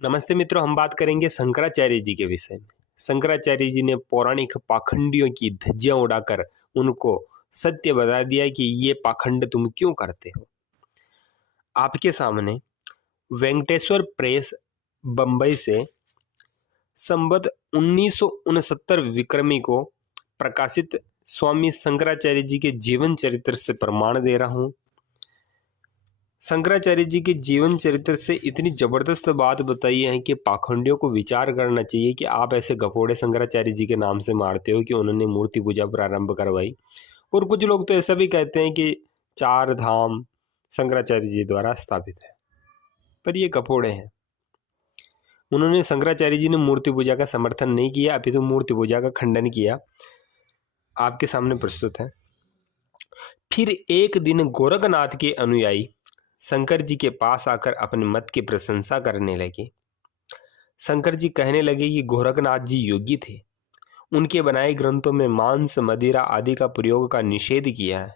नमस्ते मित्रों, हम बात करेंगे शंकराचार्य जी के विषय में। शंकराचार्य जी ने पौराणिक पाखंडियों की धज्जियां उड़ाकर उनको सत्य बता दिया कि ये पाखंड तुम क्यों करते हो। आपके सामने वेंकटेश्वर प्रेस बंबई से संवत 1969 विक्रमी को प्रकाशित स्वामी शंकराचार्य जी के जीवन चरित्र से प्रमाण दे रहा हूं। शंकराचार्य जी के जीवन चरित्र से इतनी जबरदस्त बात बताई है कि पाखंडियों को विचार करना चाहिए कि आप ऐसे गपोड़े शंकराचार्य जी के नाम से मारते हो कि उन्होंने मूर्ति पूजा प्रारंभ करवाई। और कुछ लोग तो ऐसा भी कहते हैं कि 4 धाम शंकराचार्य जी द्वारा स्थापित है, पर ये गपोड़े हैं। उन्होंने शंकराचार्य जी ने मूर्ति पूजा का समर्थन नहीं किया, अभी तो मूर्ति पूजा का खंडन किया। आपके सामने प्रस्तुत है। फिर एक दिन गोरखनाथ के अनुयायी शंकर जी के पास आकर अपने मत की प्रशंसा करने लगे। शंकर जी कहने लगे कि गोरखनाथ जी योगी थे, उनके बनाए ग्रंथों में मांस मदिरा आदि का प्रयोग का निषेध किया है।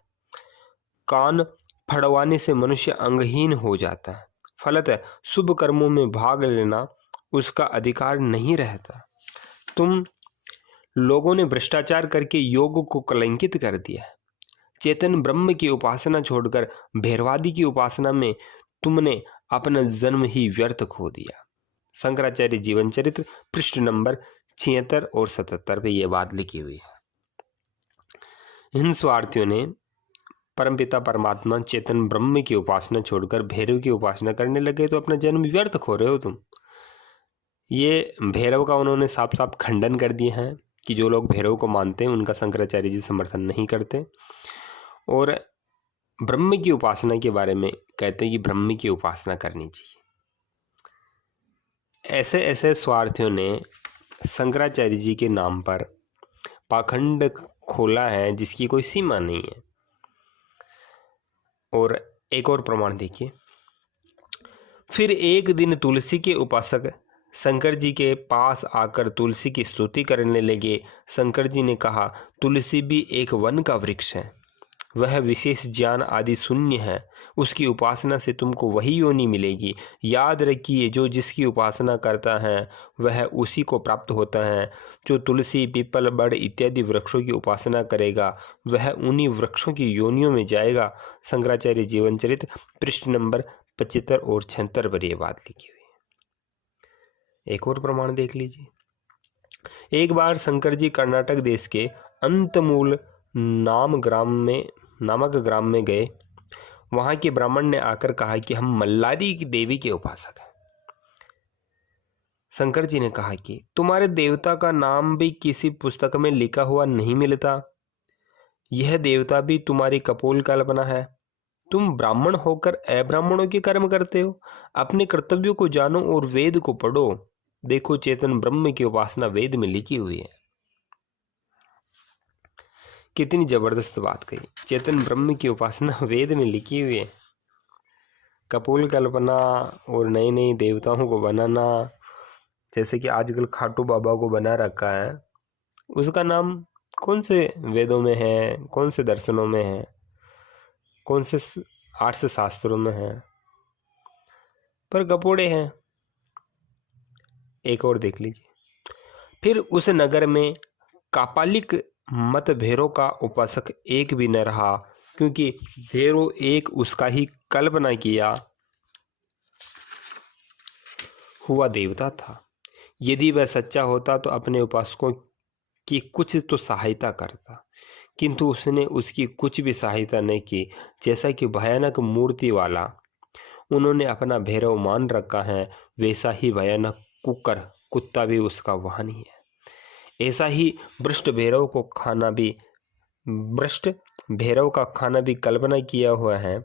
कान फड़वाने से मनुष्य अंगहीन हो जाता है, फलतः शुभ कर्मों में भाग लेना उसका अधिकार नहीं रहता। तुम लोगों ने भ्रष्टाचार करके योग को कलंकित कर दिया है। चेतन ब्रह्म की उपासना छोड़कर भैरवादी की उपासना में तुमने अपना जन्म ही व्यर्थ खो दिया। शंकराचार्य जीवन चरित्र पृष्ठ नंबर 76 और 77 पे यह बात लिखी हुई है। इन स्वार्थियों ने परमपिता परमात्मा चेतन ब्रह्म की उपासना छोड़कर भैरव की उपासना करने लगे तो अपना जन्म व्यर्थ खो रहे हो तुम। ये भैरव का उन्होंने साफ साफ खंडन कर दिए हैं कि जो लोग भैरव को मानते हैं उनका शंकराचार्य जी समर्थन नहीं करते। और ब्रह्म की उपासना के बारे में कहते हैं कि ब्रह्म की उपासना करनी चाहिए। ऐसे ऐसे स्वार्थियों ने शंकराचार्य जी के नाम पर पाखंड खोला है जिसकी कोई सीमा नहीं है। और एक और प्रमाण देखिए। फिर एक दिन तुलसी के उपासक शंकर जी के पास आकर तुलसी की स्तुति करने लगे। शंकर जी ने कहा, तुलसी भी एक वन का वृक्ष है, वह विशेष ज्ञान आदि शून्य है, उसकी उपासना से तुमको वही योनि मिलेगी। याद रखिए, जो जिसकी उपासना करता है वह उसी को प्राप्त होता है। जो तुलसी पीपल बड़ इत्यादि वृक्षों की उपासना करेगा वह उन्हीं वृक्षों की योनियों में जाएगा। शंकराचार्य जीवन चरित्र पृष्ठ नंबर 75 और 76 पर यह बात लिखी हुई है। एक और प्रमाण देख लीजिए। एक बार शंकर जी कर्नाटक देश के अंतमूल नामक ग्राम में गए। वहां के ब्राह्मण ने आकर कहा कि हम मल्लारी की देवी के उपासक हैं। शंकर जी ने कहा कि तुम्हारे देवता का नाम भी किसी पुस्तक में लिखा हुआ नहीं मिलता, यह देवता भी तुम्हारी कपोल कल्पना है। तुम ब्राह्मण होकर अब्राह्मणों के कर्म करते हो। अपने कर्तव्यों को जानो और वेद को पढ़ो। देखो, चेतन ब्रह्म की उपासना वेद में लिखी हुई है। कितनी जबरदस्त बात कही। चेतन ब्रह्म की उपासना वेद में लिखी हुई है। कपोल कल्पना और नए नए देवताओं को बनाना, जैसे कि आजकल खाटू बाबा को बना रखा है, उसका नाम कौन से वेदों में है, कौन से दर्शनों में है, कौन से आर्ट्स शास्त्रों में है, पर गपोड़े हैं। एक और देख लीजिए। फिर उस नगर में कापालिक मत भैरव का उपासक एक भी न रहा, क्योंकि भैरव एक उसका ही कल्पना किया हुआ देवता था। यदि वह सच्चा होता तो अपने उपासकों की कुछ तो सहायता करता, किंतु उसने उसकी कुछ भी सहायता नहीं की। जैसा कि भयानक मूर्ति वाला उन्होंने अपना भैरव मान रखा है, वैसा ही भयानक कुत्ता भी उसका वाहन ही है। ऐसा ही भ्रष्ट भैरव का खाना भी कल्पना किया हुआ है।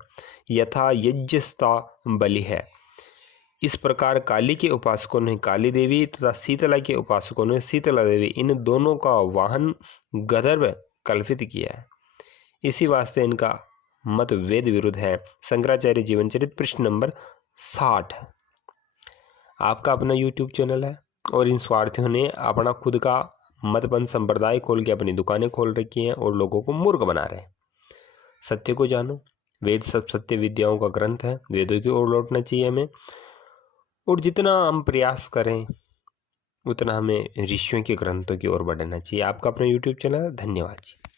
यथा यज्ञस्ता बलि है। इस प्रकार काली के उपासकों ने काली देवी तथा शीतला के उपासकों ने शीतला देवी, इन दोनों का वाहन गंधर्व कल्पित किया है। इसी वास्ते इनका मत वेद विरुद्ध है। शंकराचार्य जीवन चरित्र पृष्ठ नंबर 60। आपका अपना YouTube चैनल है और इन स्वार्थियों ने अपना खुद का मतबंध संप्रदाय खोल के अपनी दुकानें खोल रखी हैं और लोगों को मूर्ख बना रहे हैं। सत्य को जानो। वेद सब सत्य विद्याओं का ग्रंथ है। वेदों की ओर लौटना चाहिए हमें। और जितना हम प्रयास करें उतना हमें ऋषियों के ग्रंथों की ओर बढ़ना चाहिए। आपका अपना यूट्यूब चैनल। धन्यवाद जी।